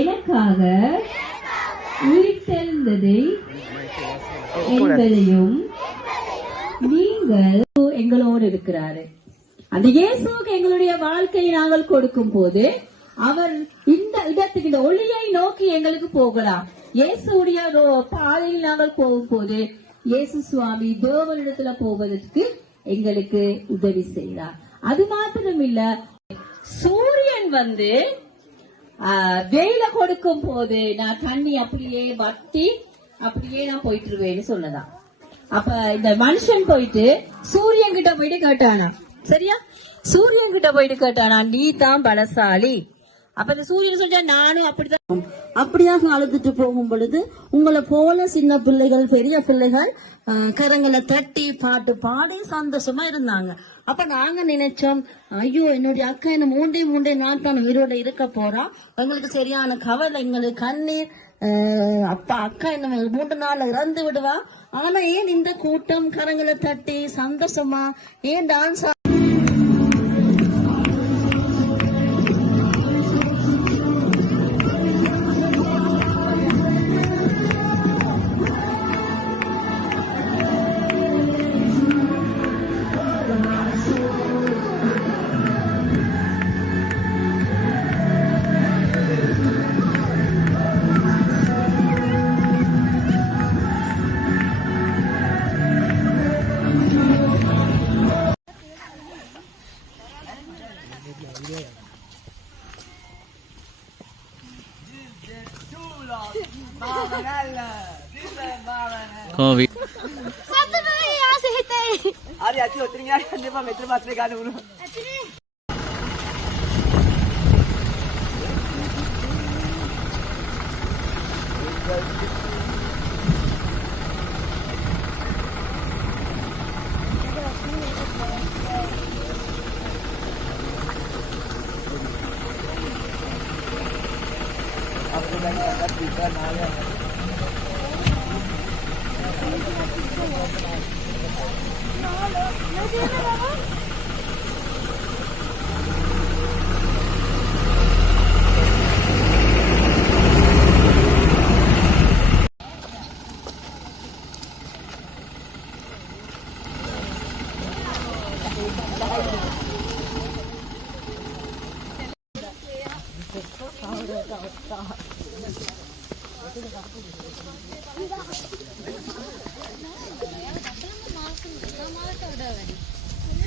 எனக்காக உயிர்த்தெழுந்ததை என்பதையும் நீங்கள் எங்களோடு இருக்கிறாரு. அந்த இயேசுக்கு எங்களுடைய வாழ்க்கையை நாங்கள் கொடுக்கும் போது அவர் இந்த இடத்துக்கு இந்த ஒளியை நோக்கி எங்களுக்கு போகலாம். இயேசுடைய பாதையில் நாங்கள் போகும்போது இயேசு சுவாமி தேவனிடத்துல போவதற்கு எங்களுக்கு உதவி செய்கிறார். அது மாத்திரம் இல்ல, சூரியன் வெயில கொடுக்கும் போது நான் தண்ணி அப்படியே வட்டி அப்படியே நான் போயிட்டுருவேன்னு சொன்னதான். அப்ப இந்த மனுஷன் போயிட்டு சூரியன் கிட்ட போயிட்டு கேட்டானா, சரியா, சூரியன் கிட்ட போயிட்டு கேட்டானா, நீ தான் பலசாலி. அப்ப இந்த சூரியன் சொல்லிட்டா நானும் அப்படித்தான். அப்படியாக அழுதுட்டு போகும் பொழுது உங்களை போல சின்ன பிள்ளைகள் பெரிய பிள்ளைகள் கரங்களை தட்டி பாட்டு பாடி சந்தோஷமா இருந்தாங்க. அப்ப நாங்க நினைச்சோம், ஐயோ என்னுடைய அக்கா என்ன மூண்டே நாள் தான் உயிரோட இருக்க போறா, எங்களுக்கு சரியான கவலை, எங்களுக்கு கண்ணீர், அப்பா அக்கா என்ன 3 நாள்ல இறந்து விடுவா. ஆனா ஏன் இந்த கூட்டம் கரங்களை தட்டி சந்தோஷமா ஏன் dance Covid. Satu lagi ya sih teh. Ari aci otrinya kan dia metro basre kan dulu. Aku dah dapat juga nanya.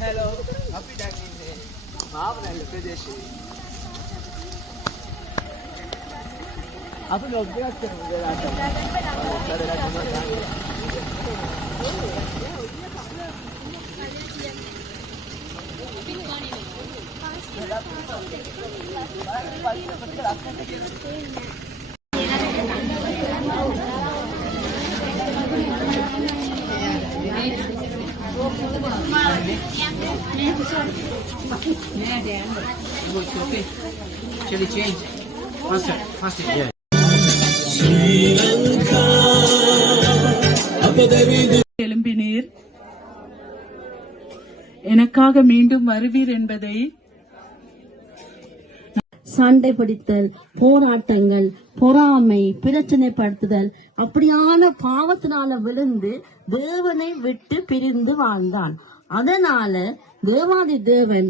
Hello, අපි දැන් ඉන්නේ මාවනල්ල ප්‍රදේශයේ. අපි ලොග් එකක් කරමු ගලාට. Okay. Shall we change? Faster, faster. Yeah. எழும்பினீர், எனக்காக மீண்டும் வருவீர் என்பதை சண்டை பிடித்தல், போராட்டங்கள், பொறாமை, பிரச்சனைப்படுத்துதல் அப்படியான பாவத்தினால விழுந்து தேவனை விட்டு பிரிந்து வாழ்ந்தான். அதனால தேவாதி தேவன்